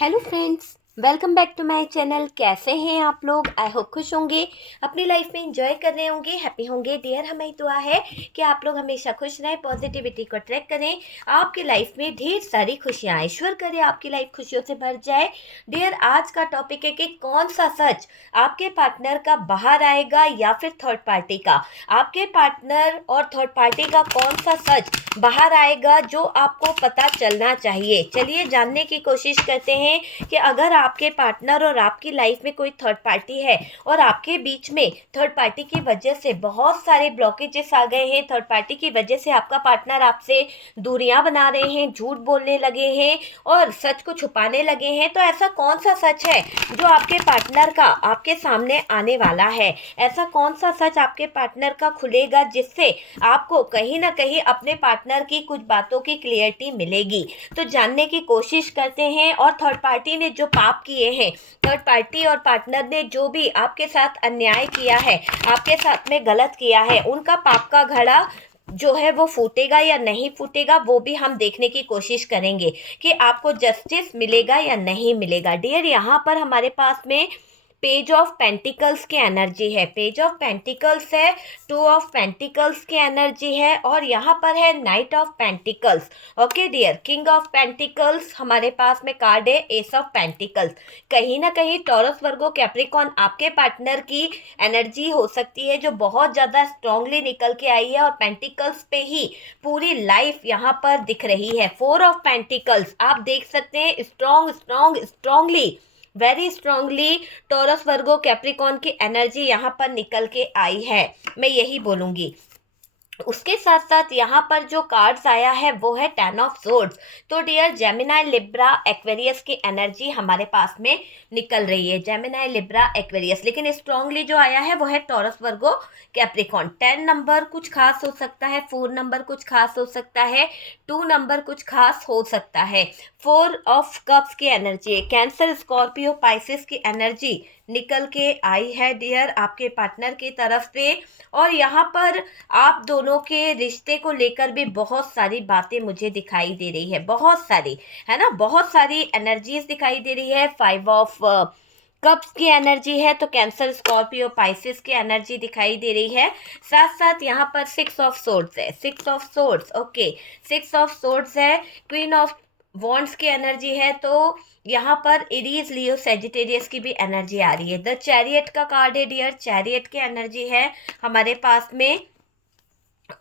Hello friends, welcome back to my channel. कैसे हैं आप लोग? आई होप खुश होंगे, अपनी लाइफ में एंजॉय कर रहे होंगे, हैप्पी होंगे। डियर, हमें दुआ है कि आप लोग हमेशा खुश रहें, पॉजिटिविटी को ट्रैक करें, आपकी लाइफ में ढेर सारी खुशियां आए, ईश्वर करे आपकी लाइफ खुशियों से भर जाए। डियर, आज का टॉपिक है कि कौन सा सच आपके पार्टनर का बाहर आएगा या फिर थर्ड पार्टी का। आपके पार्टनर और थर्ड पार्टी का कौन सा सच बाहर आएगा जो आपको पता चलना चाहिए। चलिए जानने की कोशिश करते हैं कि अगर आपके पार्टनर और आपकी लाइफ में कोई थर्ड पार्टी है और आपके बीच में थर्ड पार्टी की वजह से बहुत सारे ब्लॉकेजेस आ गए हैं, थर्ड पार्टी की वजह से आपका पार्टनर आपसे दूरियां बना रहे हैं, झूठ बोलने लगे हैं और सच को छुपाने लगे हैं, तो ऐसा कौन सा सच है जो आपके पार्टनर का आपके सामने आने वाला है? ऐसा कौन सा सच आपके पार्टनर का खुलेगा जिससे आपको कहीं ना कहीं अपने पार्टनर की कुछ बातों की क्लियरिटी मिलेगी? तो जानने की कोशिश करते हैं। और थर्ड पार्टी ने जो पाप किए हैं, थर्ड पार्टी और पार्टनर ने जो भी आपके साथ अन्याय किया है, आपके साथ में गलत किया है, उनका पाप का घड़ा जो है वो फूटेगा या नहीं फूटेगा, वो भी हम देखने की कोशिश करेंगे कि आपको जस्टिस मिलेगा या नहीं मिलेगा। डियर, यहाँ पर हमारे पास में पेज ऑफ पेंटिकल्स की एनर्जी है, पेज ऑफ पेंटिकल्स है, टू ऑफ पेंटिकल्स की एनर्जी है, और यहाँ पर है knight of pentacles. Okay dear, king of pentacles हमारे पास में कार्ड है, एस ऑफ पेंटिकल्स। कहीं ना कहीं टॉरस वर्गो कैप्रिकॉन आपके पार्टनर की एनर्जी हो सकती है जो बहुत ज़्यादा स्ट्रांगली निकल के आई है और पेंटिकल्स पे ही पूरी लाइफ यहाँ पर दिख रही है। फोर ऑफ पेंटिकल्स आप देख सकते हैं, strongly, very strongly Taurus Virgo Capricorn की एनर्जी यहाँ पर निकल के आई है, मैं यही बोलूंगी। उसके साथ साथ यहाँ पर जो कार्ड्स आया है वो है टेन ऑफ सोर्ड्स। तो डियर, जेमिनाई, लिब्रा, एक्वेरियस की एनर्जी हमारे पास में निकल रही है, जेमिनाई, लिब्रा, एक्वेरियस। लेकिन स्ट्रांगली जो आया है वो है टॉरस वर्गो कैप्रिकॉन। 10 नंबर कुछ खास हो सकता है, 4 नंबर कुछ खास हो सकता है, 2 नंबर कुछ खास हो सकता है। 4 ऑफ कप्स की एनर्जी है, कैंसर, स्कॉर्पियो, पाइसिस की एनर्जी निकल के आई है डियर आपके पार्टनर की तरफ से। और यहाँ पर आप दोनों के रिश्ते को लेकर भी बहुत सारी बातें मुझे दिखाई दे रही है, बहुत सारी, है ना, बहुत सारी एनर्जीज दिखाई दे रही है। 5 ऑफ कप्स की एनर्जी है, तो कैंसर, स्कॉर्पियो, पाइसिस की एनर्जी दिखाई दे रही है। साथ साथ यहाँ पर 6 ऑफ सोर्ड्स है, 6 of swords, okay, 6 of swords है, क्वीन ऑफ वॉन्ड्स की एनर्जी है। तो यहाँ पर एरीज, लियो, सेजिटेरियस की भी एनर्जी आ रही है। द चैरियट का कार्ड है डियर, चैरियट की एनर्जी है हमारे पास में।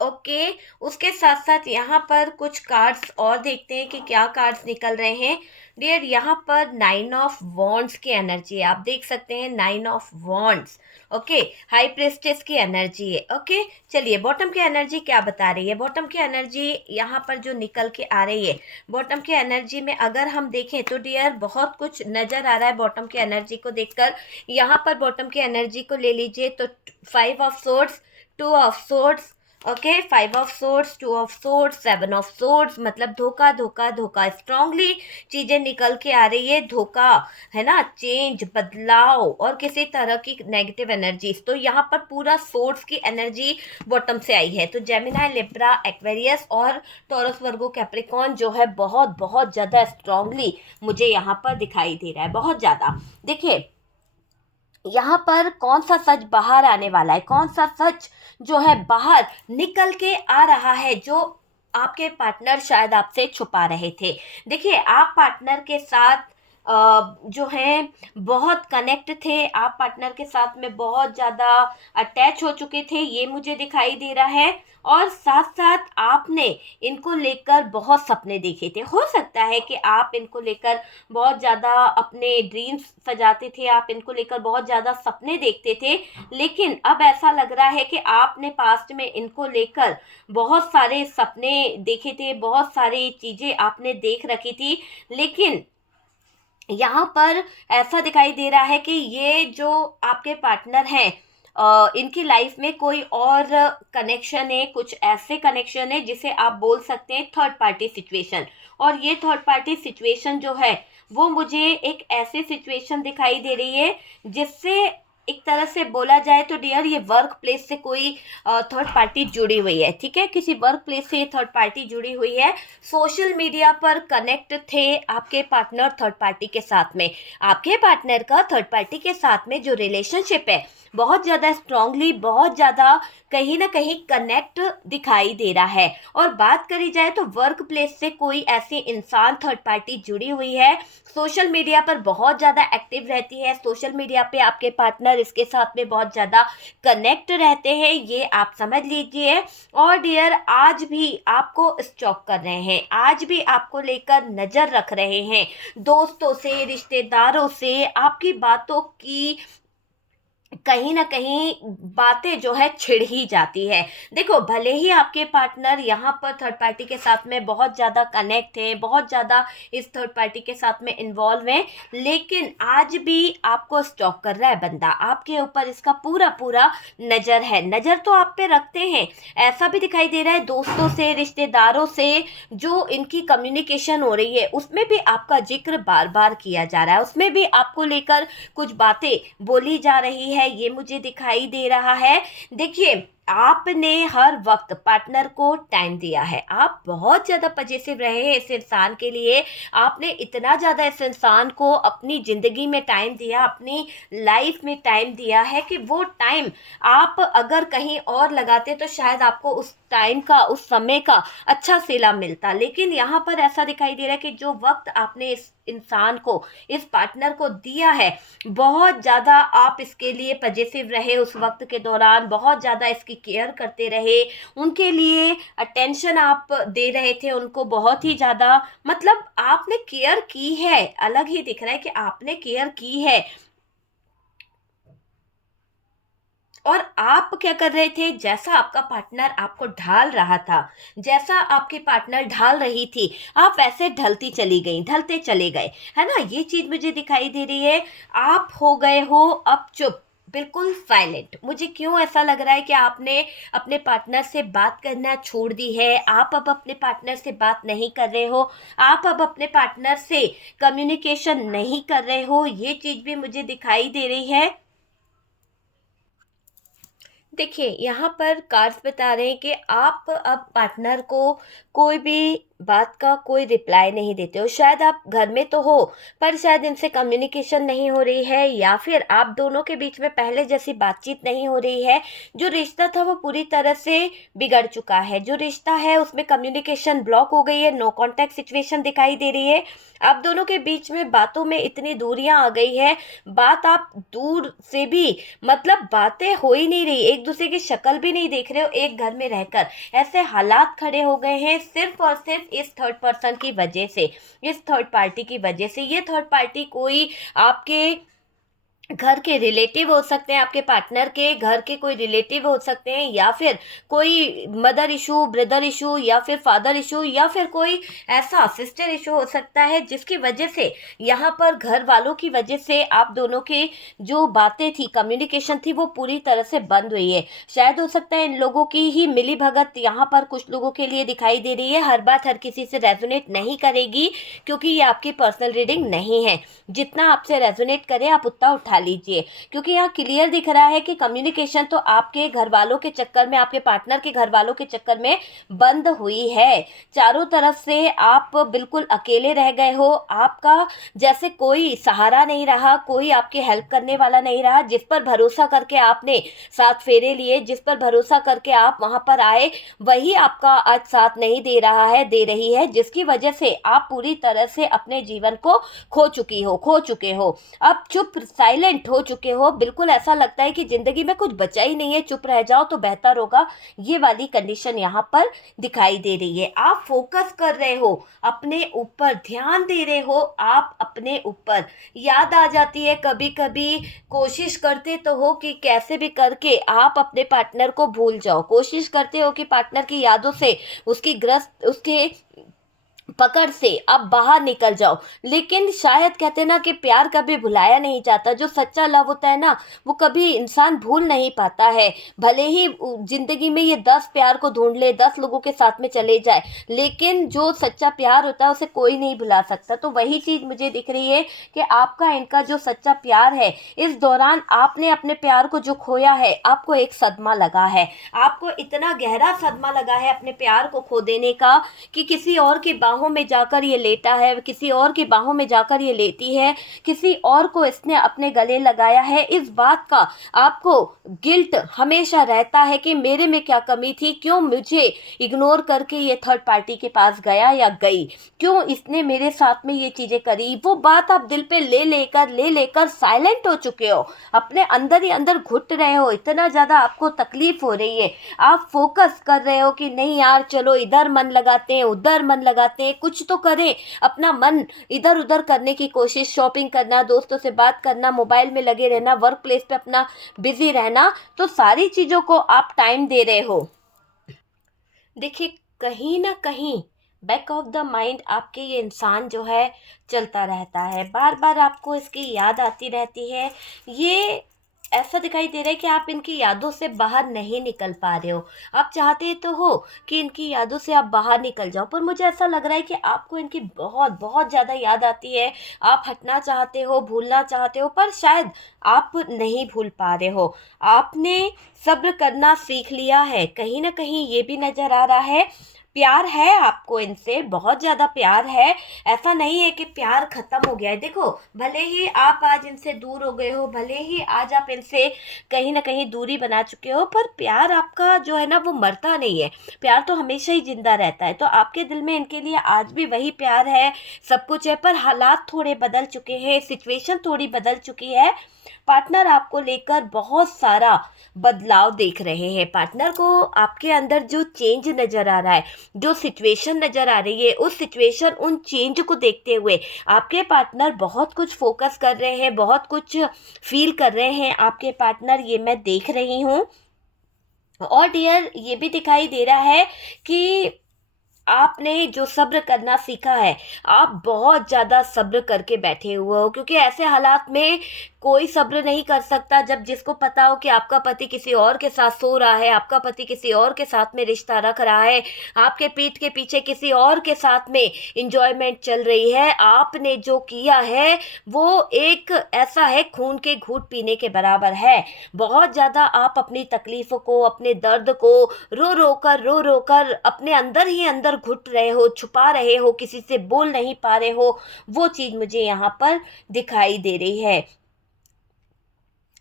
ओके, उसके साथ साथ यहाँ पर कुछ कार्ड्स और देखते हैं कि क्या कार्ड्स निकल रहे हैं डियर। यहाँ पर 9 ऑफ वॉन्ड्स की एनर्जी है, आप देख सकते हैं 9 ऑफ वॉन्ड्स। ओके, हाई प्रेस्टेस की एनर्जी है। ओके, चलिए बॉटम की एनर्जी क्या बता रही है? बॉटम की एनर्जी यहाँ पर जो निकल के आ रही है, बॉटम की एनर्जी में अगर हम देखें तो डियर बहुत कुछ नजर आ रहा है बॉटम की एनर्जी को देखकर। यहाँ पर बॉटम की एनर्जी को ले लीजिए तो 5 of swords, 2 of swords, okay, 5 of swords, 2 of swords, 7 of swords, मतलब धोखा धोखा धोखा, स्ट्रांगली चीजें निकल के आ रही है, धोखा, है ना, चेंज, बदलाव और किसी तरह की नेगेटिव एनर्जीज। तो यहाँ पर पूरा सोर्ड्स की एनर्जी बॉटम से आई है। तो जेमिनाई, लिब्रा, एक्वेरियस और टॉरस वर्गो कैप्रिकॉन जो है बहुत बहुत ज्यादा स्ट्रांगली मुझे यहाँ पर दिखाई दे रहा है, बहुत ज्यादा। देखिए यहाँ पर कौन सा सच बाहर आने वाला है, कौन सा सच जो है बाहर निकल के आ रहा है जो आपके पार्टनर शायद आपसे छुपा रहे थे। देखिए, आप पार्टनर के साथ जो है बहुत कनेक्ट थे, आप पार्टनर के साथ में बहुत ज़्यादा अटैच हो चुके थे, ये मुझे दिखाई दे रहा है। और साथ साथ आपने इनको लेकर बहुत सपने देखे थे, हो सकता है कि आप इनको लेकर बहुत ज़्यादा अपने ड्रीम्स सजाते थे, आप इनको लेकर बहुत ज़्यादा सपने देखते थे। लेकिन अब ऐसा लग रहा है कि आपने पास्ट में इनको लेकर बहुत सारे सपने देखे थे, बहुत सारी चीज़ें आपने देख रखी थी। लेकिन यहाँ पर ऐसा दिखाई दे रहा है कि ये जो आपके पार्टनर हैं, इनकी लाइफ में कोई और कनेक्शन है, कुछ ऐसे कनेक्शन है जिसे आप बोल सकते हैं थर्ड पार्टी सिचुएशन। और ये थर्ड पार्टी सिचुएशन जो है वो मुझे एक ऐसी सिचुएशन दिखाई दे रही है जिससे एक तरह से बोला जाए तो डियर ये वर्क प्लेस से कोई थर्ड पार्टी जुड़ी हुई है, ठीक है, किसी वर्क प्लेस से ये थर्ड पार्टी जुड़ी हुई है। सोशल मीडिया पर कनेक्ट थे आपके पार्टनर थर्ड पार्टी के साथ में। आपके पार्टनर का थर्ड पार्टी के साथ में जो रिलेशनशिप है बहुत ज़्यादा स्ट्रांगली, बहुत ज़्यादा कहीं ना कहीं कनेक्ट दिखाई दे रहा है। और बात करी जाए तो वर्क प्लेस से कोई ऐसी इंसान थर्ड पार्टी जुड़ी हुई है, सोशल मीडिया पर बहुत ज़्यादा एक्टिव रहती है, सोशल मीडिया पे आपके पार्टनर इसके साथ में बहुत ज़्यादा कनेक्ट रहते हैं, ये आप समझ लीजिए। और डियर आज भी आपको स्टॉक कर रहे हैं, आज भी आपको लेकर नज़र रख रहे हैं, दोस्तों से, रिश्तेदारों से आपकी बातों की कहीं ना कहीं बातें जो है छिड़ ही जाती है। देखो भले ही आपके पार्टनर यहाँ पर थर्ड पार्टी के साथ में बहुत ज़्यादा कनेक्ट है, बहुत ज़्यादा इस थर्ड पार्टी के साथ में इन्वॉल्व है, लेकिन आज भी आपको स्टॉक कर रहा है बंदा, आपके ऊपर इसका पूरा पूरा नज़र है, नज़र तो आप पे रखते हैं। ऐसा भी दिखाई दे रहा है दोस्तों से, रिश्तेदारों से जो इनकी कम्युनिकेशन हो रही है उसमें भी आपका जिक्र बार बार किया जा रहा है, उसमें भी आपको लेकर कुछ बातें बोली जा रही है, ये मुझे दिखाई दे रहा है। देखिए आपने हर वक्त पार्टनर को टाइम दिया है, आप बहुत ज़्यादा पजेसिव रहे हैं इस इंसान के लिए, आपने इतना ज़्यादा इस इंसान को अपनी ज़िंदगी में टाइम दिया, अपनी लाइफ में टाइम दिया है कि वो टाइम आप अगर कहीं और लगाते तो शायद आपको उस टाइम का, उस समय का अच्छा सिला मिलता। लेकिन यहाँ पर ऐसा दिखाई दे रहा है कि जो वक्त आपने इस इंसान को, इस पार्टनर को दिया है, बहुत ज़्यादा आप इसके लिए पजेसिव रहे उस वक्त के दौरान, बहुत ज़्यादा इसकी केयर करते रहे, उनके लिए अटेंशन आप दे रहे थे उनको बहुत ही ज़्यादा, मतलब आपने केयर की है, अलग ही दिख रहा है कि आपने केयर की है। और आप क्या कर रहे थे, जैसा आपका पार्टनर आपको ढाल रहा था, जैसा आपके पार्टनर ढाल रही थी, आप वैसे ढलती चली गई, ढलते चले गए, है ना, ये चीज मुझे दिखाई दे रही है। आप हो गए हो अब चुप, बिल्कुल साइलेंट। मुझे क्यों ऐसा लग रहा है कि आपने अपने पार्टनर से बात करना छोड़ दी है, आप अब अपने पार्टनर से बात नहीं कर रहे हो, आप अब अपने पार्टनर से कम्युनिकेशन नहीं कर रहे हो, ये चीज भी मुझे दिखाई दे रही है। देखिए यहाँ पर कार्ड्स बता रहे हैं कि आप अब पार्टनर को कोई भी बात का कोई रिप्लाई नहीं देते हो, शायद आप घर में तो हो पर शायद इनसे कम्युनिकेशन नहीं हो रही है, या फिर आप दोनों के बीच में पहले जैसी बातचीत नहीं हो रही है, जो रिश्ता था वो पूरी तरह से बिगड़ चुका है, जो रिश्ता है उसमें कम्युनिकेशन ब्लॉक हो गई है, नो कांटेक्ट सिचुएशन दिखाई दे रही है, आप दोनों के बीच में बातों में इतनी दूरियां आ गई है, बात आप दूर से भी, मतलब बातें हो ही नहीं रही, एक दूसरे की शक्ल भी नहीं देख रहे हो एक घर में रहकर, ऐसे हालात खड़े हो गए हैं सिर्फ और सिर्फ इस थर्ड पर्सन की वजह से, इस थर्ड पार्टी की वजह से। ये थर्ड पार्टी कोई आपके घर के रिलेटिव हो सकते हैं, आपके पार्टनर के घर के कोई रिलेटिव हो सकते हैं, या फिर कोई मदर इशू, ब्रदर इशू, या फिर फादर इशू, या फिर कोई ऐसा सिस्टर इशू हो सकता है जिसकी वजह से यहाँ पर घर वालों की वजह से आप दोनों की जो बातें थी, कम्युनिकेशन थी, वो पूरी तरह से बंद हुई है। शायद हो सकता है इन लोगों की ही मिली भगत यहाँ पर कुछ लोगों के लिए दिखाई दे रही है, हर बात हर किसी से रेजोनेट नहीं करेगी क्योंकि ये आपकी पर्सनल रीडिंग नहीं है, जितना आपसे रेजोनेट करे आप उतना उठा लीजिए, क्योंकि यहाँ क्लियर दिख रहा है कि कम्युनिकेशन तो आपके घर वालों के चक्कर में, आपके पार्टनर के घर वालों के चक्कर में बंद हुई है। चारों तरफ से आप बिल्कुल अकेले रह गए हो, आपका जैसे कोई सहारा नहीं रहा, कोई आपकी हेल्प करने वाला नहीं रहा, जिस पर भरोसा करके आपने 7 फेरे लिए, जिस पर भरोसा करके आप वहां पर आए, वही आपका आज साथ नहीं दे रहा है, दे रही है, जिसकी वजह से आप पूरी तरह से अपने जीवन को खो चुके हो, अब चुप साइलेंट हो चुके हो, बिल्कुल ऐसा लगता है कि जिंदगी में कुछ बचा ही नहीं है, चुप रह जाओ तो बेहतर होगा, ये वाली कंडीशन यहाँ पर दिखाई दे रही है। आप फोकस कर रहे हो अपने ऊपर, ध्यान दे रहे हो आप अपने ऊपर, याद आ जाती है कभी कभी, कोशिश करते तो हो कि कैसे भी करके आप अपने पार्टनर को भूल जाओ, कोशिश करते हो कि पार्टनर की यादों से, उसकी ग्रस्त, उसके पकड़ से आप बाहर निकल जाओ। लेकिन शायद कहते हैं ना कि प्यार कभी भुलाया नहीं जाता। जो सच्चा लव होता है ना, वो कभी इंसान भूल नहीं पाता है। भले ही जिंदगी में ये 10 प्यार को ढूंढ ले, 10 लोगों के साथ में चले जाए, लेकिन जो सच्चा प्यार होता है उसे कोई नहीं भुला सकता। तो वही चीज मुझे दिख रही है कि आपका इनका जो सच्चा प्यार है, इस दौरान आपने अपने प्यार को जो खोया है, आपको एक सदमा लगा है। आपको इतना गहरा सदमा लगा है अपने प्यार को खो देने का कि किसी और की बाहों में जाकर ये लेटा है, किसी और की बाहों में जाकर ये लेती है, किसी और को इसने अपने गले लगाया है। इस बात का आपको गिल्ट हमेशा रहता है कि मेरे में क्या कमी थी, क्यों मुझे इग्नोर करके ये थर्ड पार्टी के पास गया या गई, क्यों इसने मेरे साथ में ये चीजें करी। वो बात आप दिल पे ले लेकर साइलेंट हो चुके हो, अपने अंदर ही अंदर घुट रहे हो, इतना ज्यादा आपको तकलीफ हो रही है। आप फोकस कर रहे हो कि नहीं यार चलो इधर मन लगाते हैं, उधर मन लगाते हैं, कुछ तो करें। अपना मन इधर उधर करने की कोशिश, शॉपिंग करना, दोस्तों से बात करना, मोबाइल में लगे रहना, वर्क प्लेस पे अपना बिजी रहना, तो सारी चीजों को आप टाइम दे रहे हो। देखिए, कहीं ना कहीं बैक ऑफ द माइंड आपके ये इंसान जो है चलता रहता है, बार बार आपको इसकी याद आती रहती है। ये ऐसा दिखाई दे रहा है कि आप इनकी यादों से बाहर नहीं निकल पा रहे हो। आप चाहते तो हो कि इनकी यादों से आप बाहर निकल जाओ, पर मुझे ऐसा लग रहा है कि आपको इनकी बहुत बहुत ज़्यादा याद आती है। आप हटना चाहते हो, भूलना चाहते हो, पर शायद आप नहीं भूल पा रहे हो। आपने सब्र करना सीख लिया है, कहीं ना कहीं ये भी नज़र आ रहा है। प्यार है आपको इनसे, बहुत ज़्यादा प्यार है। ऐसा नहीं है कि प्यार खत्म हो गया है। देखो, भले ही आप आज इनसे दूर हो गए हो, भले ही आज आप इनसे कहीं ना कहीं दूरी बना चुके हो, पर प्यार आपका जो है ना वो मरता नहीं है। प्यार तो हमेशा ही जिंदा रहता है। तो आपके दिल में इनके लिए आज भी वही प्यार है, सब कुछ है, पर हालात थोड़े बदल चुके हैं, सिचुएशन थोड़ी बदल चुकी है। पार्टनर आपको लेकर बहुत सारा बदलाव देख रहे हैं। पार्टनर को आपके अंदर जो चेंज नजर आ रहा है, जो सिचुएशन नजर आ रही है, उस सिचुएशन उन चेंज को देखते हुए आपके पार्टनर बहुत कुछ फोकस कर रहे हैं, बहुत कुछ फील कर रहे हैं आपके पार्टनर, ये मैं देख रही हूँ। और डियर, ये भी दिखाई दे रहा है कि आपने जो सब्र करना सीखा है, आप बहुत ज़्यादा सब्र करके बैठे हुए हो, क्योंकि ऐसे हालात में कोई सब्र नहीं कर सकता जब जिसको पता हो कि आपका पति किसी और के साथ सो रहा है, आपका पति किसी और के साथ में रिश्ता रख रहा है, आपके पीठ के पीछे किसी और के साथ में इंजॉयमेंट चल रही है। आपने जो किया है वो एक ऐसा है, खून के घूंट पीने के बराबर है। बहुत ज़्यादा आप अपनी तकलीफ़ों को, अपने दर्द को रो रो कर अपने अंदर ही अंदर घुट रहे हो, छुपा रहे हो, किसी से बोल नहीं पा रहे हो। वो चीज़ मुझे यहाँ पर दिखाई दे रही है।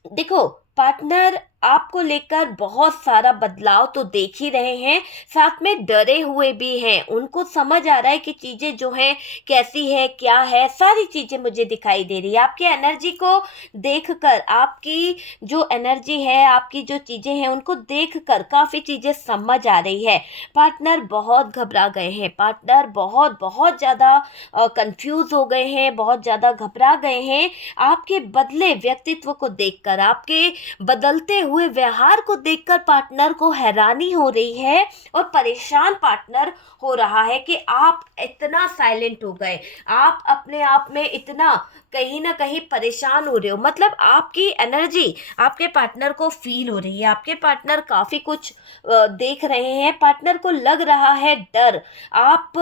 देखो, पार्टनर आपको लेकर बहुत सारा बदलाव तो देख ही रहे हैं, साथ में डरे हुए भी हैं। उनको समझ आ रहा है कि चीजें जो हैं कैसी है, क्या है, सारी चीजें मुझे दिखाई दे रही है। आपकी एनर्जी को देखकर, आपकी जो एनर्जी है, आपकी जो चीजें हैं, उनको देखकर काफी चीजें समझ आ रही है। पार्टनर बहुत घबरा गए हैं, पार्टनर बहुत बहुत ज्यादा कंफ्यूज हो गए हैं, बहुत ज्यादा घबरा गए हैं। आपके बदले व्यक्तित्व को देखकर, आपके बदलते हुए व्यवहार को देखकर पार्टनर को हैरानी हो रही है, और परेशान पार्टनर हो रहा है कि आप इतना साइलेंट हो गए, आप अपने आप में इतना कहीं ना कहीं परेशान हो रहे हो। मतलब आपकी एनर्जी आपके पार्टनर को फील हो रही है, आपके पार्टनर काफी कुछ देख रहे हैं, पार्टनर को लग रहा है डर। आप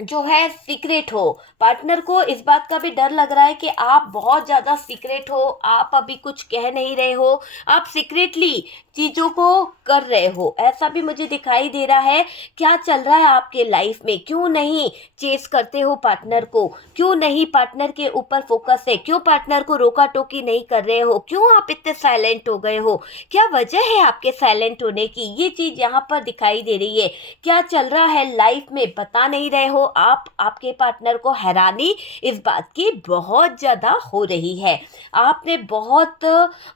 जो है सीक्रेट हो, पार्टनर को इस बात का भी डर लग रहा है कि आप बहुत ज़्यादा सीक्रेट हो, आप अभी कुछ कह नहीं रहे हो, आप सीक्रेटली चीज़ों को कर रहे हो, ऐसा भी मुझे दिखाई दे रहा है। क्या चल रहा है आपके लाइफ में, क्यों नहीं चेस करते हो पार्टनर को, क्यों नहीं पार्टनर के ऊपर फोकस है, क्यों पार्टनर को रोका टोकी नहीं कर रहे हो, क्यों आप इतने साइलेंट हो गए हो, क्या वजह है आपके साइलेंट होने की, ये चीज़ यहाँ पर दिखाई दे रही है। क्या चल रहा है लाइफ में बता नहीं रहे हो आप, आपके पार्टनर को हैरानी इस बात की बहुत ज़्यादा हो रही है। आपने बहुत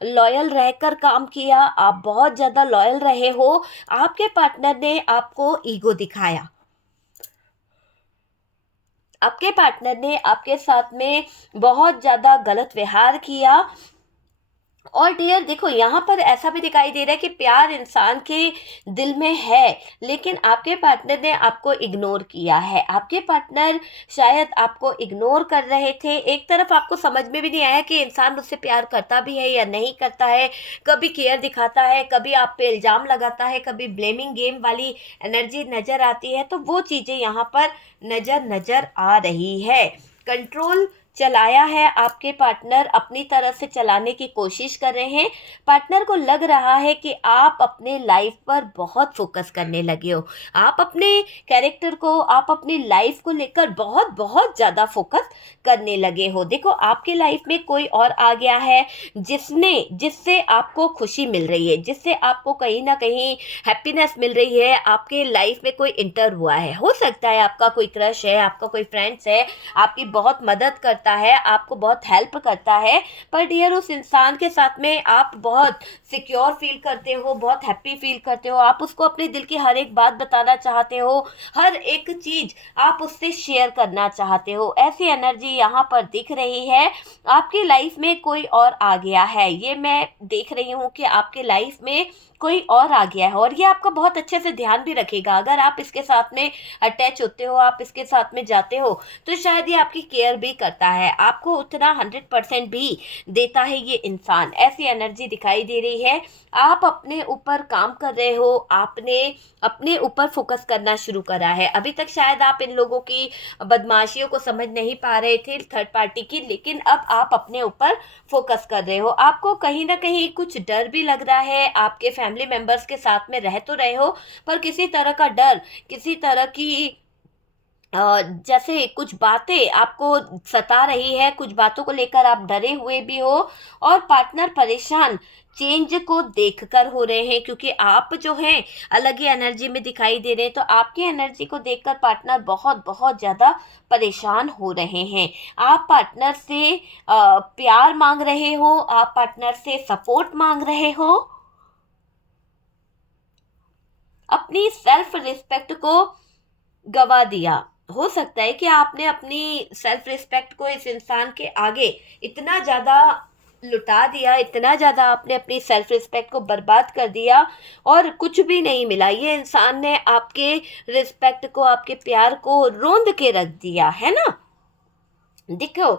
लॉयल रहकर काम किया, आप बहुत ज़्यादा लॉयल रहे हो, आपके पार्टनर ने आपको ईगो दिखाया, आपके पार्टनर ने आपके साथ में बहुत ज़्यादा गलत व्यवहार किया, और डियर देखो, यहाँ पर ऐसा भी दिखाई दे रहा है कि प्यार इंसान के दिल में है, लेकिन आपके पार्टनर ने आपको इग्नोर किया है। आपके पार्टनर शायद आपको इग्नोर कर रहे थे। एक तरफ आपको समझ में भी नहीं आया कि इंसान मुझसे प्यार करता भी है या नहीं करता है। कभी केयर दिखाता है, कभी आप पे इल्ज़ाम लगाता है, कभी ब्लेमिंग गेम वाली एनर्जी नज़र आती है। तो वो चीज़ें यहाँ पर नज़र आ रही है। कंट्रोल चलाया है आपके पार्टनर, अपनी तरफ से चलाने की कोशिश कर रहे हैं। पार्टनर को लग रहा है कि आप अपने लाइफ पर बहुत फोकस करने लगे हो। आप अपने कैरेक्टर को, आप अपनी लाइफ को लेकर बहुत बहुत ज़्यादा फोकस करने लगे हो। देखो, आपके लाइफ में कोई और आ गया है जिससे आपको खुशी मिल रही है, जिससे आपको कहीं ना कहीं हैप्पीनेस मिल रही है। आपके लाइफ में कोई इंटर हुआ है, हो सकता है आपका कोई क्रश है, आपका कोई फ्रेंड्स है, आपकी बहुत मदद करता है, आपको बहुत हेल्प करता है। पर डियर, उस इंसान के साथ में आप बहुत सिक्योर फील करते हो, बहुत हैप्पी फील करते हो। आप उसको अपने दिल की हर एक बात बताना चाहते हो, हर एक चीज आप उससे शेयर करना चाहते हो। ऐसी एनर्जी यहाँ पर दिख रही है। आपकी लाइफ में कोई और आ गया है, ये मैं देख रही हूँ कि आपके लाइफ में कोई और आ गया है, और ये आपका बहुत अच्छे से ध्यान भी रखेगा। अगर आप इसके साथ में अटैच होते हो, आप इसके साथ में जाते हो, तो शायद ये आपकी केयर भी करता है, आपको उतना 100% भी देता है ये इंसान। ऐसी एनर्जी दिखाई दे रही है। आप अपने ऊपर काम कर रहे हो, आपने अपने ऊपर फोकस करना शुरू करा है। अभी तक शायद आप इन लोगों की बदमाशियों को समझ नहीं पा रहे थे, थर्ड पार्टी की, लेकिन अब आप अपने ऊपर फोकस कर रहे हो। आपको कहीं ना कहीं कुछ डर भी लग रहा है। आपके फैमिली मेंबर्स के साथ में रह तो रहे हो, पर किसी तरह का डर, किसी तरह की जैसे कुछ बातें आपको सता रही है, कुछ बातों को लेकर आप डरे हुए भी हो। और पार्टनर परेशान चेंज को देखकर हो रहे हैं, क्योंकि आप जो हैं अलग ही एनर्जी में दिखाई दे रहे हैं। तो आपकी एनर्जी को देखकर पार्टनर बहुत बहुत ज़्यादा परेशान हो रहे हैं। आप पार्टनर से प्यार मांग रहे हो, आप पार्टनर से सपोर्ट मांग रहे हो। अपनी सेल्फ रिस्पेक्ट को गवा दिया। हो सकता है कि आपने अपनी सेल्फ रिस्पेक्ट को इस इंसान के आगे इतना ज़्यादा लुटा दिया, इतना ज़्यादा आपने अपनी सेल्फ रिस्पेक्ट को बर्बाद कर दिया और कुछ भी नहीं मिला। ये इंसान ने आपके रिस्पेक्ट को, आपके प्यार को रोंद के रख दिया है ना। देखो,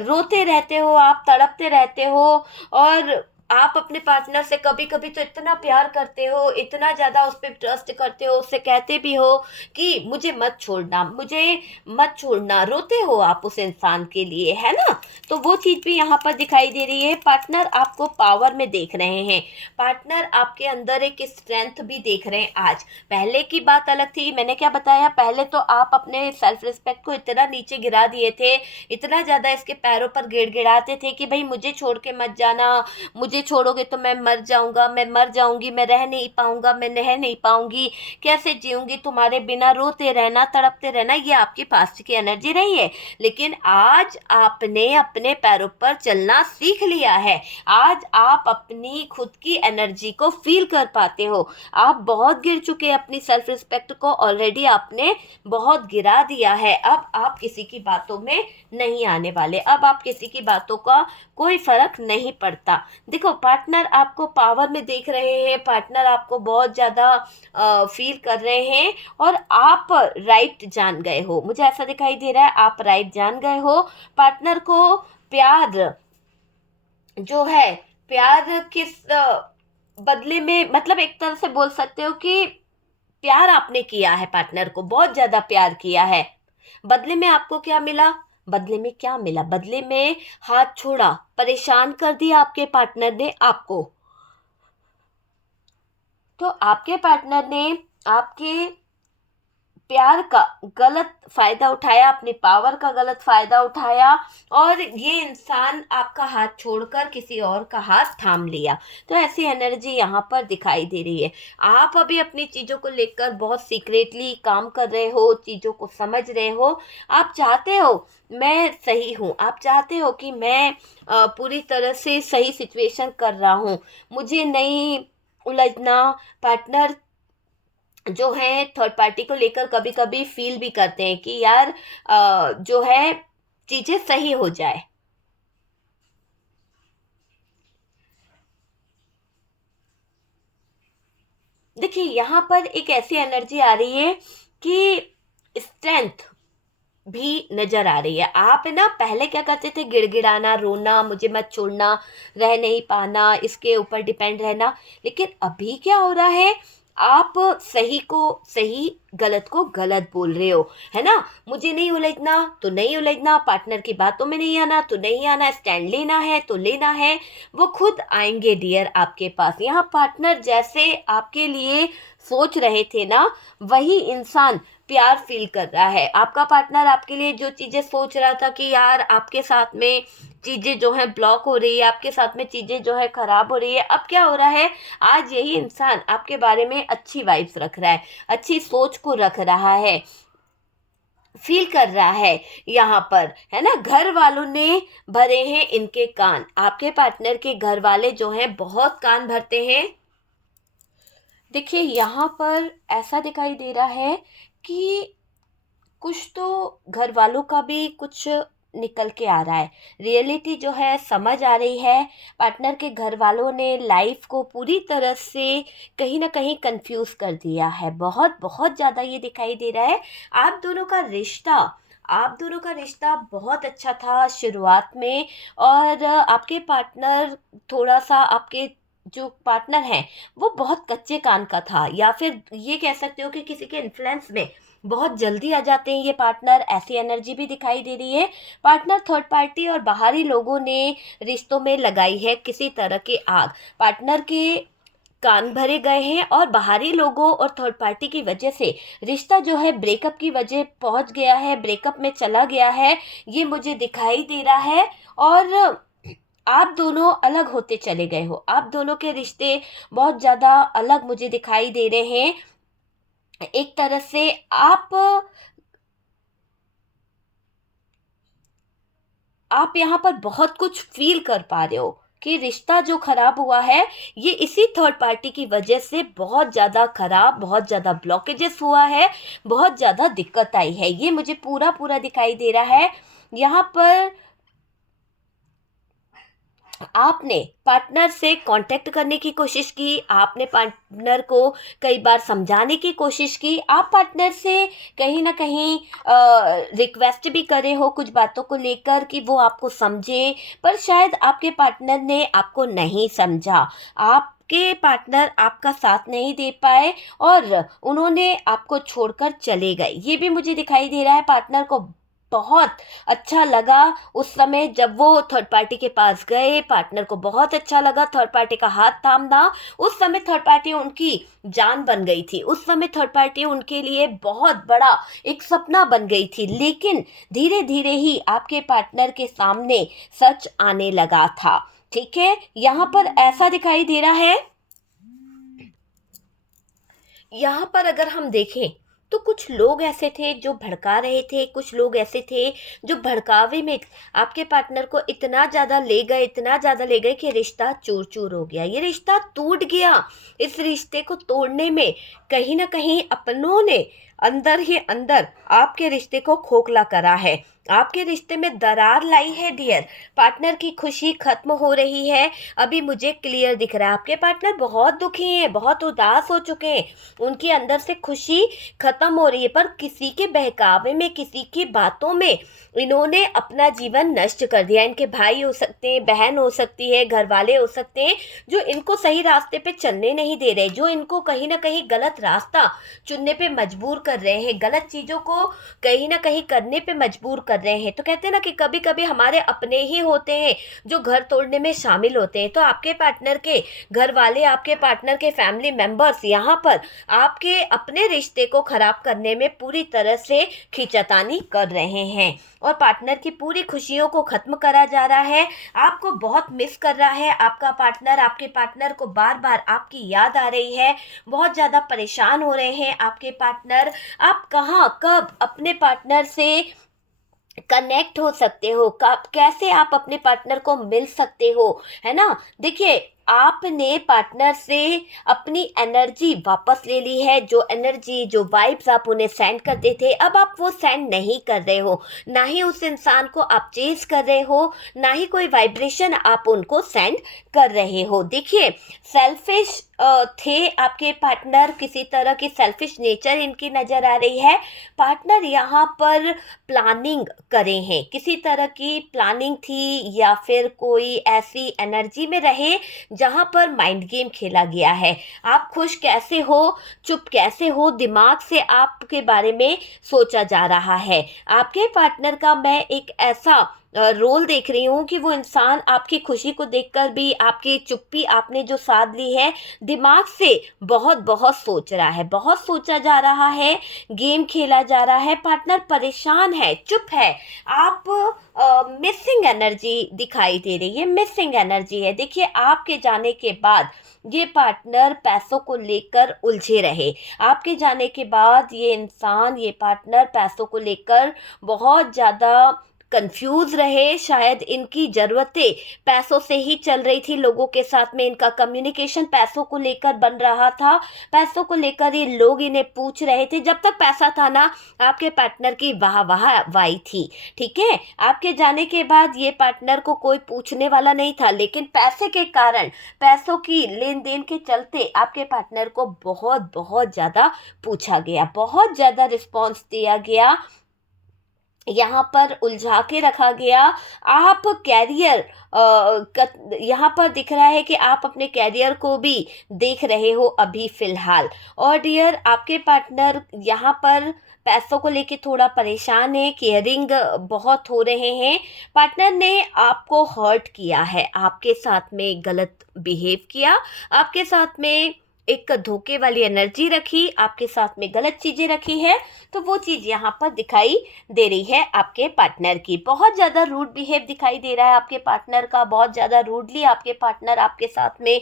रोते रहते हो आप, तड़पते रहते हो, और आप अपने पार्टनर से कभी कभी तो इतना प्यार करते हो, इतना ज़्यादा उस पर ट्रस्ट करते हो, उससे कहते भी हो कि मुझे मत छोड़ना, मुझे मत छोड़ना। रोते हो आप उस इंसान के लिए, है ना। तो वो चीज़ भी यहाँ पर दिखाई दे रही है। पार्टनर आपको पावर में देख रहे हैं, पार्टनर आपके अंदर एक स्ट्रेंथ भी देख रहे हैं आज। पहले की बात अलग थी, मैंने क्या बताया, पहले तो आप अपने सेल्फ रिस्पेक्ट को इतना नीचे गिरा दिए थे, इतना ज़्यादा इसके पैरों पर गिड़गिड़ाते थे कि भाई मुझे छोड़ के मत जाना, मुझे छोड़ोगे तो मैं मर जाऊंगा, मैं मर जाऊंगी, मैं रह नहीं पाऊंगा, मैं रह नहीं पाऊंगी, कैसे जीऊंगी तुम्हारे बिना, रोते रहना, तड़पते रहना। ये आपकी पास्ट की एनर्जी रही है। लेकिन आज आपने अपने पैरों पर चलना सीख लिया है। आज आप अपनी खुद की एनर्जी को फील कर पाते हो। आप बहुत गिर चुके हैं, अपनी सेल्फ रिस्पेक्ट को ऑलरेडी आपने बहुत गिरा दिया है। अब आप किसी की बातों में नहीं आने वाले, अब आप किसी की बातों का कोई फर्क नहीं पड़ता। देखो, पार्टनर आपको पावर में देख रहे हैं, पार्टनर आपको बहुत ज़्यादा फील कर रहे हैं, और आप राइट जान गए हो। मुझे ऐसा दिखाई दे रहा है, आप राइट जान गए हो। पार्टनर को प्यार जो है, प्यार किस बदले में, मतलब एक तरह से बोल सकते हो कि प्यार आपने किया है, पार्टनर को बहुत ज्यादा प्यार किया है। बदले में आपको क्या मिला? बदले में क्या मिला? बदले में हाथ छोड़ा, परेशान कर दिया आपके पार्टनर ने आपको। तो आपके पार्टनर ने आपके प्यार का गलत फायदा उठाया, अपनी पावर का गलत फायदा उठाया, और ये इंसान आपका हाथ छोड़कर किसी और का हाथ थाम लिया। तो ऐसी एनर्जी यहाँ पर दिखाई दे रही है। आप अभी अपनी चीज़ों को लेकर बहुत सीक्रेटली काम कर रहे हो, चीज़ों को समझ रहे हो। आप चाहते हो मैं सही हूँ, आप चाहते हो कि मैं पूरी तरह से सही सिचुएशन कर रहा हूँ, मुझे नहीं उलझना। पार्टनर जो है थर्ड पार्टी को लेकर कभी कभी फील भी करते हैं कि यार जो है चीजें सही हो जाए। देखिए यहाँ पर एक ऐसी एनर्जी आ रही है कि स्ट्रेंथ भी नजर आ रही है। आप ना पहले क्या करते थे, गिड़गिड़ाना, रोना, मुझे मत छोड़ना, रह नहीं पाना, इसके ऊपर डिपेंड रहना। लेकिन अभी क्या हो रहा है, आप सही को सही, गलत को गलत बोल रहे हो, है ना। मुझे नहीं उलझना तो नहीं उलझना, पार्टनर की बातों में नहीं आना तो नहीं आना, स्टैंड लेना है तो लेना है। वो खुद आएंगे डियर आपके पास। यहाँ पार्टनर जैसे आपके लिए सोच रहे थे ना, वही इंसान प्यार फील कर रहा है। आपका पार्टनर आपके लिए जो चीज़ें सोच रहा था कि यार आपके साथ में चीज़ें जो है ब्लॉक हो रही है, आपके साथ में चीज़ें जो है खराब हो रही है, अब क्या हो रहा है, आज यही इंसान आपके बारे में अच्छी वाइब्स रख रहा है, अच्छी सोच को रख रहा है, फील कर रहा है। यहाँ पर है ना, घर वालों ने भरे हैं इनके कान। आपके पार्टनर के घर वाले जो हैं बहुत कान भरते हैं। देखिए यहाँ पर ऐसा दिखाई दे रहा है कि कुछ तो घर वालों का भी कुछ निकल के आ रहा है, रियलिटी जो है समझ आ रही है। पार्टनर के घर वालों ने लाइफ को पूरी तरह से कहीं ना कहीं कंफ्यूज कर दिया है, बहुत बहुत ज़्यादा ये दिखाई दे रहा है। आप दोनों का रिश्ता आप दोनों का रिश्ता बहुत अच्छा था शुरुआत में, और आपके पार्टनर थोड़ा सा, आपके जो पार्टनर हैं वो बहुत कच्चे कान का था, या फिर ये कह सकते हो कि किसी के इन्फ्लुएंस में बहुत जल्दी आ जाते हैं ये पार्टनर, ऐसी एनर्जी भी दिखाई दे रही है। पार्टनर थर्ड पार्टी और बाहरी लोगों ने रिश्तों में लगाई है किसी तरह की आग। पार्टनर के कान भरे गए हैं और बाहरी लोगों और थर्ड पार्टी की वजह से रिश्ता जो है ब्रेकअप की वजह पहुंच गया है, ब्रेकअप में चला गया है, ये मुझे दिखाई दे रहा है। और आप दोनों अलग होते चले गए हो, आप दोनों के रिश्ते बहुत ज़्यादा अलग मुझे दिखाई दे रहे हैं। एक तरह से आप यहाँ पर बहुत कुछ फील कर पा रहे हो कि रिश्ता जो खराब हुआ है ये इसी थर्ड पार्टी की वजह से बहुत ज़्यादा खराब, बहुत ज़्यादा ब्लॉकेजेस हुआ है, बहुत ज़्यादा दिक्कत आई है, ये मुझे पूरा पूरा दिखाई दे रहा है। यहाँ पर आपने पार्टनर से कांटेक्ट करने की कोशिश की, आपने पार्टनर को कई बार समझाने की कोशिश की, आप पार्टनर से कहीं ना कहीं रिक्वेस्ट भी करे हो कुछ बातों को लेकर कि वो आपको समझे, पर शायद आपके पार्टनर ने आपको नहीं समझा, आपके पार्टनर आपका साथ नहीं दे पाए और उन्होंने आपको छोड़कर चले गए। ये भी मुझे दिखाई दे रहा है। पार्टनर को बहुत अच्छा लगा उस समय जब वो थर्ड पार्टी के पास गए, पार्टनर को बहुत अच्छा लगा थर्ड पार्टी का हाथ थामना। उस समय थर्ड पार्टी उनकी जान बन गई थी, उस समय थर्ड पार्टी उनके लिए बहुत बड़ा एक सपना बन गई थी। लेकिन धीरे धीरे ही आपके पार्टनर के सामने सच आने लगा था। ठीक है, यहाँ पर ऐसा दिखाई दे रहा है। यहाँ पर अगर हम देखें तो कुछ लोग ऐसे थे जो भड़का रहे थे, कुछ लोग ऐसे थे जो भड़कावे में आपके पार्टनर को इतना ज़्यादा ले गए, इतना ज़्यादा ले गए कि रिश्ता चूर चूर हो गया, ये रिश्ता टूट गया। इस रिश्ते को तोड़ने में कहीं ना कहीं अपनों ने अंदर ही अंदर आपके रिश्ते को खोखला करा है, आपके रिश्ते में दरार लाई है डियर। पार्टनर की खुशी खत्म हो रही है, अभी मुझे क्लियर दिख रहा है। आपके पार्टनर बहुत दुखी हैं, बहुत उदास हो चुके हैं, उनके अंदर से खुशी खत्म हो रही है, पर किसी के बहकावे में, किसी की बातों में इन्होंने अपना जीवन नष्ट कर दिया। इनके भाई हो सकते हैं, बहन हो सकती है, घर वाले हो सकते हैं, जो इनको सही रास्ते पे चलने नहीं दे रहे, जो इनको कहीं ना कहीं गलत रास्ता चुनने पे मजबूर कर रहे हैं, गलत चीज़ों को कहीं ना कहीं करने पे मजबूर कर रहे हैं। तो कहते हैं ना कि कभी कभी हमारे अपने ही होते हैं जो घर तोड़ने में शामिल होते हैं। तो आपके पार्टनर के घर वाले, आपके पार्टनर के फैमिली मेंबर्स यहाँ पर आपके अपने रिश्ते को खराब करने में पूरी तरह से खींचातानी कर रहे हैं और पार्टनर की पूरी खुशियों को खत्म करा जा रहा है। आपको बहुत मिस कर रहा है आपका पार्टनर, आपके पार्टनर को बार बार आपकी याद आ रही है, बहुत ज़्यादा परेशान हो रहे हैं आपके पार्टनर। आप कहाँ कब अपने पार्टनर से कनेक्ट हो सकते हो, कब कैसे आप अपने पार्टनर को मिल सकते हो, है ना। देखिए आपने पार्टनर से अपनी एनर्जी वापस ले ली है, जो एनर्जी, जो वाइब्स आप उन्हें सेंड करते थे, अब आप वो सेंड नहीं कर रहे हो, ना ही उस इंसान को आप चेज कर रहे हो, ना ही कोई वाइब्रेशन आप उनको सेंड कर रहे हो। देखिए सेल्फिश थे आपके पार्टनर, किसी तरह की सेल्फिश नेचर इनकी नज़र आ रही है। पार्टनर यहाँ पर प्लानिंग करे हैं, किसी तरह की प्लानिंग थी या फिर कोई ऐसी एनर्जी में रहे जहाँ पर माइंड गेम खेला गया है। आप खुश कैसे हो, चुप कैसे हो, दिमाग से आपके बारे में सोचा जा रहा है। आपके पार्टनर का मैं एक ऐसा रोल देख रही हूँ कि वो इंसान आपकी खुशी को देखकर भी, आपकी चुप्पी आपने जो साध ली है, दिमाग से बहुत बहुत सोच रहा है, बहुत सोचा जा रहा है, गेम खेला जा रहा है। पार्टनर परेशान है, चुप है। आप मिसिंग एनर्जी दिखाई दे रही है, मिसिंग एनर्जी है। देखिए, आपके जाने के बाद ये पार्टनर पैसों को लेकर उलझे रहे। आपके जाने के बाद ये इंसान, ये पार्टनर पैसों को लेकर बहुत ज़्यादा कंफ्यूज रहे। शायद इनकी ज़रूरतें पैसों से ही चल रही थी, लोगों के साथ में इनका कम्युनिकेशन पैसों को लेकर बन रहा था, पैसों को लेकर ये लोग इन्हें पूछ रहे थे। जब तक पैसा था ना, आपके पार्टनर की वाह वाह वाई थी, ठीक है। आपके जाने के बाद ये पार्टनर को कोई पूछने वाला नहीं था, लेकिन पैसे के कारण, पैसों की लेन देन के चलते आपके पार्टनर को बहुत बहुत ज़्यादा पूछा गया, बहुत ज़्यादा रिस्पॉन्स दिया गया, यहाँ पर उलझा के रखा गया। आप कैरियर यहाँ पर दिख रहा है कि आप अपने कैरियर को भी देख रहे हो अभी फ़िलहाल। और डियर, आपके पार्टनर यहाँ पर पैसों को लेके थोड़ा परेशान है, केयरिंग बहुत हो रहे हैं। पार्टनर ने आपको हर्ट किया है, आपके साथ में गलत बिहेव किया, आपके साथ में एक धोखे वाली एनर्जी रखी, आपके साथ में गलत चीज़ें रखी है। तो वो चीज़ यहाँ पर दिखाई दे रही है आपके पार्टनर की। बहुत ज़्यादा रूड बिहेव दिखाई दे रहा है आपके पार्टनर का, बहुत ज़्यादा रूडली आपके पार्टनर आपके साथ में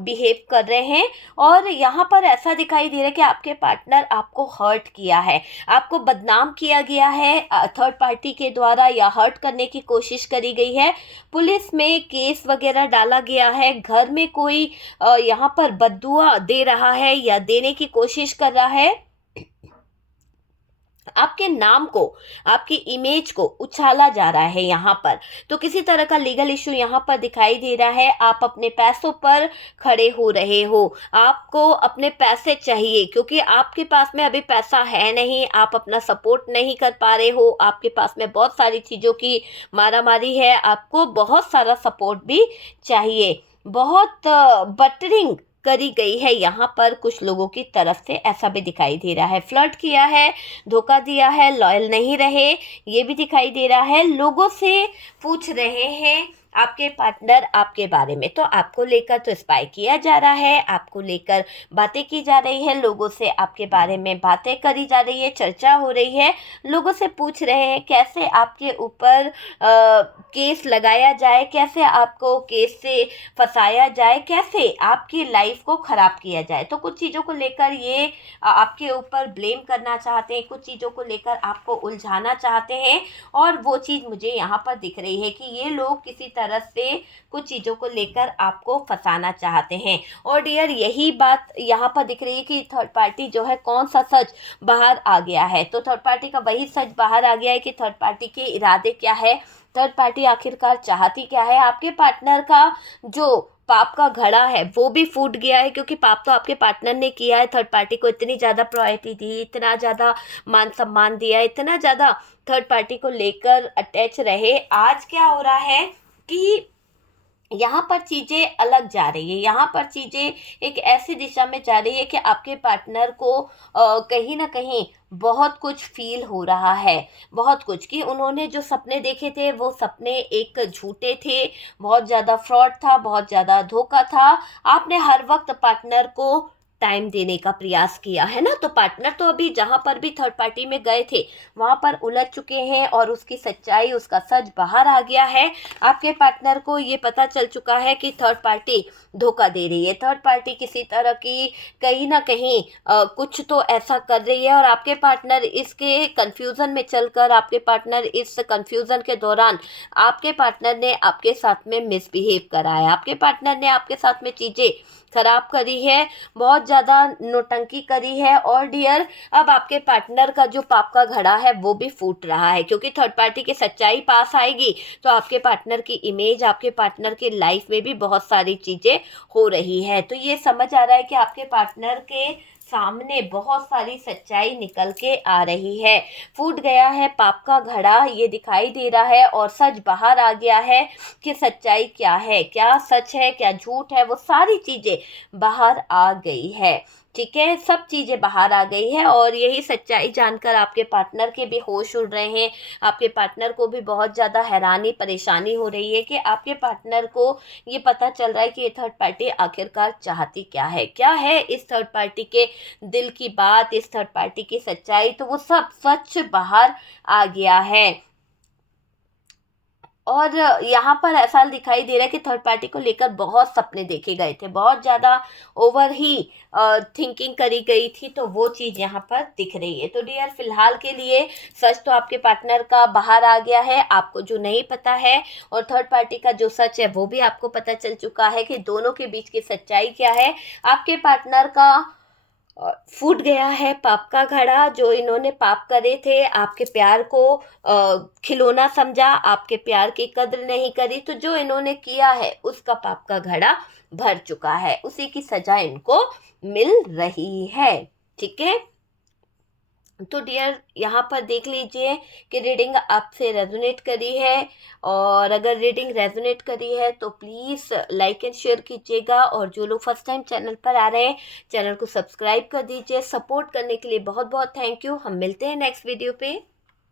बिहेव कर रहे हैं। और यहाँ पर ऐसा दिखाई दे रहा है कि आपके पार्टनर आपको हर्ट किया है, आपको बदनाम किया गया है थर्ड पार्टी के द्वारा, या हर्ट करने की कोशिश करी गई है। पुलिस में केस वगैरह डाला गया है, घर में कोई यहाँ पर बद्दुआ दे रहा है या देने की कोशिश कर रहा है। आपके नाम को, आपकी इमेज को उछाला जा रहा है यहाँ पर। तो किसी तरह का लीगल इशू यहाँ पर दिखाई दे रहा है। आप अपने पैसों पर खड़े हो रहे हो, आपको अपने पैसे चाहिए, क्योंकि आपके पास में अभी पैसा है नहीं, आप अपना सपोर्ट नहीं कर पा रहे हो, आपके पास में बहुत सारी चीज़ों की मारामारी है, आपको बहुत सारा सपोर्ट भी चाहिए। बहुत बटरिंग करी गई है यहाँ पर कुछ लोगों की तरफ से, ऐसा भी दिखाई दे रहा है। फ्लर्ट किया है, धोखा दिया है, लॉयल नहीं रहे, ये भी दिखाई दे रहा है। लोगों से पूछ रहे हैं आपके पार्टनर आपके बारे में, तो आपको लेकर तो स्पाई किया जा रहा है, आपको लेकर बातें की जा रही है, लोगों से आपके बारे में बातें करी जा रही है, चर्चा हो रही है। लोगों से पूछ रहे हैं कैसे आपके ऊपर केस लगाया जाए, कैसे आपको केस से फंसाया जाए, कैसे आपकी लाइफ को ख़राब किया जाए। तो कुछ चीज़ों को लेकर ये आपके ऊपर ब्लेम करना चाहते हैं, कुछ चीज़ों को लेकर आपको उलझाना चाहते हैं। और वो चीज़ मुझे यहाँ पर दिख रही है कि ये लोग किसी तरह से कुछ चीज़ों को लेकर आपको फंसाना चाहते हैं। और डियर, यही बात यहाँ पर दिख रही है कि थर्ड पार्टी जो है, कौन सा सच बाहर आ गया है। तो थर्ड पार्टी का वही सच बाहर आ गया है कि थर्ड पार्टी के इरादे क्या है, थर्ड पार्टी आखिरकार चाहती क्या है। आपके पार्टनर का जो पाप का घड़ा है वो भी फूट गया है, क्योंकि पाप तो आपके पार्टनर ने किया है। थर्ड पार्टी को इतनी ज़्यादा प्रायोरिटी दी, इतना ज़्यादा मान सम्मान दिया, इतना ज़्यादा थर्ड पार्टी को लेकर अटैच रहे। आज क्या हो रहा है कि यहाँ पर चीज़ें अलग जा रही है, यहाँ पर चीज़ें एक ऐसी दिशा में जा रही है कि आपके पार्टनर को कहीं ना कहीं बहुत कुछ फील हो रहा है, बहुत कुछ, कि उन्होंने जो सपने देखे थे वो सपने एक झूठे थे, बहुत ज़्यादा फ्रॉड था, बहुत ज़्यादा धोखा था। आपने हर वक्त पार्टनर को टाइम देने का प्रयास किया है ना, तो पार्टनर तो अभी जहाँ पर भी थर्ड पार्टी में गए थे वहाँ पर उलझ चुके हैं, और उसकी सच्चाई, उसका सच बाहर आ गया है। आपके पार्टनर को ये पता चल चुका है कि थर्ड पार्टी धोखा दे रही है, थर्ड पार्टी किसी तरह की कहीं ना कहीं कुछ तो ऐसा कर रही है। और आपके पार्टनर इसके कन्फ्यूज़न में चलकर, आपके पार्टनर इस कन्फ्यूज़न के दौरान, आपके पार्टनर ने आपके साथ में मिसबिहेव करा है, आपके पार्टनर ने आपके साथ में चीज़ें खराब करी है, बहुत ज़्यादा नौटंकी करी है। और डियर अब आपके पार्टनर का जो पाप का घड़ा है वो भी फूट रहा है, क्योंकि थर्ड पार्टी की सच्चाई पास आएगी तो आपके पार्टनर की इमेज, आपके पार्टनर के लाइफ में भी बहुत सारी चीज़ें हो रही है। तो ये समझ आ रहा है कि आपके पार्टनर के सामने बहुत सारी सच्चाई निकल के आ रही है। फूट गया है पाप का घड़ा, ये दिखाई दे रहा है और सच बाहर आ गया है कि सच्चाई क्या है, क्या सच है, क्या झूठ है, वो सारी चीज़ें बाहर आ गई है। ठीक है, सब चीज़ें बाहर आ गई है और यही सच्चाई जानकर आपके पार्टनर के भी होश उड़ रहे हैं। आपके पार्टनर को भी बहुत ज़्यादा हैरानी परेशानी हो रही है कि आपके पार्टनर को ये पता चल रहा है कि ये थर्ड पार्टी आखिरकार चाहती क्या है इस थर्ड पार्टी के दिल की बात, इस थर्ड पार्टी की सच्चाई, तो वो सब सच बाहर आ गया है। और यहाँ पर ऐसा दिखाई दे रहा है कि थर्ड पार्टी को लेकर बहुत सपने देखे गए थे, बहुत ज़्यादा ओवर ही थिंकिंग करी गई थी, तो वो चीज़ यहाँ पर दिख रही है। तो डियर फिलहाल के लिए सच तो आपके पार्टनर का बाहर आ गया है, आपको जो नहीं पता है, और थर्ड पार्टी का जो सच है वो भी आपको पता चल चुका है कि दोनों के बीच की सच्चाई क्या है। आपके पार्टनर का फूट गया है पाप का घड़ा, जो इन्होंने पाप करे थे, आपके प्यार को खिलौना समझा, आपके प्यार की कद्र नहीं करी, तो जो इन्होंने किया है उसका पाप का घड़ा भर चुका है, उसी की सजा इनको मिल रही है। ठीक है, तो डियर यहाँ पर देख लीजिए कि रीडिंग आपसे रेजोनेट करी है, और अगर रीडिंग रेजोनेट करी है तो प्लीज़ लाइक एंड शेयर कीजिएगा, और जो लोग फर्स्ट टाइम चैनल पर आ रहे हैं चैनल को सब्सक्राइब कर दीजिए। सपोर्ट करने के लिए बहुत बहुत थैंक यू। हम मिलते हैं नेक्स्ट वीडियो पे।